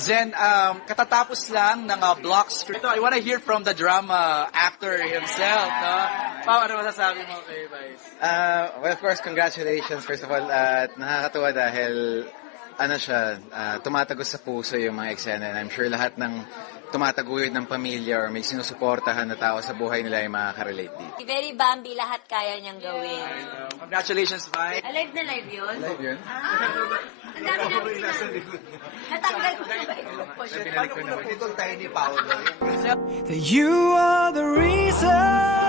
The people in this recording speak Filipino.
Zen, katatapos lang ng block script. I wanna hear from the drama actor himself, no? Pao, ano masasabi mo kay Vice? Well, of course, congratulations first of all. At nakakatuwa dahil ano siya, tumatagos sa puso yung mga eksena. And I'm sure lahat ng tumataguyod ng pamilya or may sinusuportahan na tao sa buhay nila ay makaka-relate dito. Very Bambi, lahat kaya niyang gawin. Congratulations, Vice. Live na live yun? Live yun? Ang dami namin sinabi. Natanggal ko na ba yung Pinalik ko na. Itong tayo ni Paolo. That you are the reason